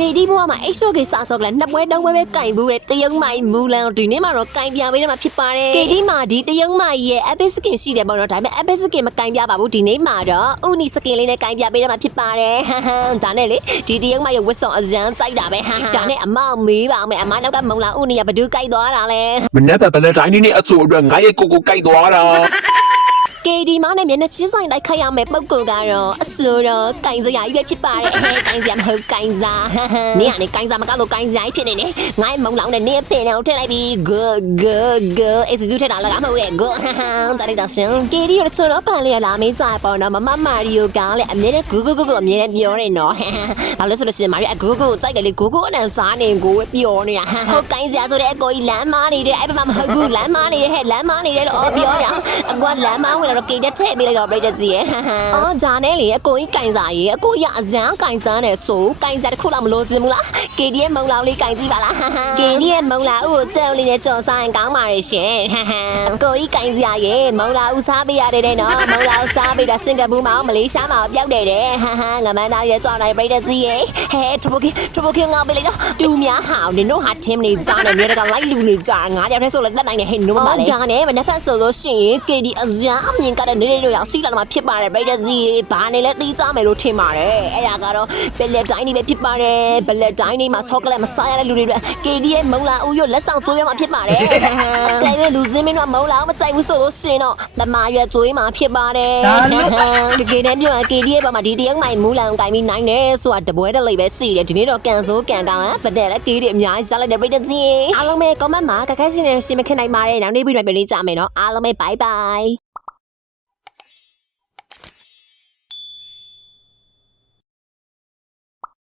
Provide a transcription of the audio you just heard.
KD ဘွားမှာအိတ်ဆို့ကေစာဆော့ကလည်းနှစ်ပွဲသုံးပွဲပဲကင်ဘူးတဲ့တရုံမိုင်မူလန်ဒီနေ့မှာတော့ကင်ပြပေးတယ်မှာဖြစ်ပါတယ် KD မှာဒီတရုံမိုင်ရဲ့ epic skin ရှိတယ်ပေါ့နော်ဒါပေမဲ့ epic skin မကင်ပြပါဘူးဒီနေ့မှာတော့ဥနီ skin လေးနဲ့ကင်ပြပေးတယ်မှာဖြစ်ပါတယ်ဟမ်ဟမ်ဒါနဲ့လေဒီတရုံမိုင်ရဲ့ဝစ်ဆောင်အရန်စိုက်တာပဲဟမ်ဟမ်ဒါနဲ့အမောင်မေးပါအောင်မယ်အမနောက်ကမုံလာဥနီကဘဒူးကိုက်သွားတာလဲ မနေ့ကဘယ်တိုင်းနေအချို့အတွက်ငါရဲ့ကိုကိုကြိုက်သွားတာ KD မောင်နဲ့မျက်နှာချင်းဆိုင်လိုက်ခိုက်ရမယ်ပုံကောကတော့အစိုးရကင်စရာကြီးပဲဖြစ်ပါတယ်ဟဲ့ကင်စရာမဟုတ်ကင်စားနင်ကနေကင်စားမကလို့ကင်စရာကြီးဖြစ်နေတယ်ငါ့မုံလောင်နဲ့နင်ပင်အောင်ထည့်လိုက်ပြီး go အေးစူးထည့်တာလည်းမဟုတ်ရဲ့ go တာလိုက်တာရှင် KD ရချောတော့ပန်လေးလာမင်းစားပေါ့နော်မမမာရီယိုကလည်းအမြဲတမ်း go အမြဲတမ်းပြောနေနော်ဘာလို့ဆိုလို့ရှိရင်မာရီအ go ကြိုက်တယ်လေ go အနံစားနေကိုပြောနေတာဟုတ်ကင်စရာဆိုတဲ့အကိုကြီးလမ်းမနေတယ်အဲ့ဘက်မှာမဟုတ်ဘူးလမ်းမနေတယ်ဟဲ့လမ်းမနေတယ်လို့ပြောနေတာအကွာလမ်းမဝင်တော့ KD ထည့်ပေးလိုက်တော့ပြိတ္တကြီးရဲ့အော်ဂျာနဲ့လေအကိုကြီးကင်စားရေအကိုရအရန်ကင်စားနေဆိုကင်စားတစ်ခုလောက်မလို့ချင်ဘူးလား KD ရဲ့မုံလောင်လေးကင်ကြည့်ပါလား KD ရဲ့မုံလာဦးကိုကြောက်လေးနဲ့ကြော်စားရင်ကောင်းပါရဲ့ရှင်အကိုကြီးကင်စားရေမုံလာဦးစားပေးရတယ်တဲ့နော်မုံလာဦးစားပေးတာစင်ကာပူမှာမလေးရှားမှာပျောက်တယ်တဲ့ငမန်းသားရဲ့ကြော်နိုင်ပြိတ္တကြီးရဲ့ဟဲထဘကိငါပေးလိုက်တော့တူများဟောင်းနင်တို့ဟာထင်းနေကြတယ်မြေတကလိုက်လူနေကြငါးယောက်တည်းဆိုလည်းတက်နိုင်တယ်ဟဲ့နိုးမလေးဒါနဲ့မနေ့ကဆိုလို့ရှိရင် KD အရန်အမြင်ကတဲ့နေတို့ရောက်စီလာမှာဖြစ်ပါတယ်ပြိတ္တကြီးဘာနေလဲတီးကြမယ်လို့ထင်ပါတယ်အဲ့ဒါကတော့ဘယ်လက်တိုင်းနေပဲဖြစ်ပါတယ်ဘယ်လက်တိုင်းနေမှာချောကလက်မစားရတဲ့လူတွေအတွက် KD ရဲ့မုံလာဦးရလက်ဆောင်ကျွေးရမှာဖြစ်ပါတယ်တိုင်မဲ့လူစင်းမင်းတို့မုံလာမကြိုက်ဘူးဆိုလို့ရှင်တော့တမရွက်ကျွေးမှာဖြစ်ပါတယ်တကယ်တမ်းပြောရင် KD ရဲ့ဘာမှဒီတရုံမိုင်မူလန်ကိုင်ပြီးနိုင်တယ်ဆိုတာတပွဲတလိပ်ပဲစီတယ်ဒီနေ့တော့ကန်ဆိုးကန်ကောင်းဗတဲ့လဲ KD အများကြီးစားလိုက်တဲ့ပြိတ္တကြီးအားလုံးပဲ comment မှာကခဲရှင်နေရှင်မခင်နိုင်ပါတယ်နောက်နေ့ပြီးတော့ပြန်လေးကြမယ်နော်အားလုံးပဲ bye bye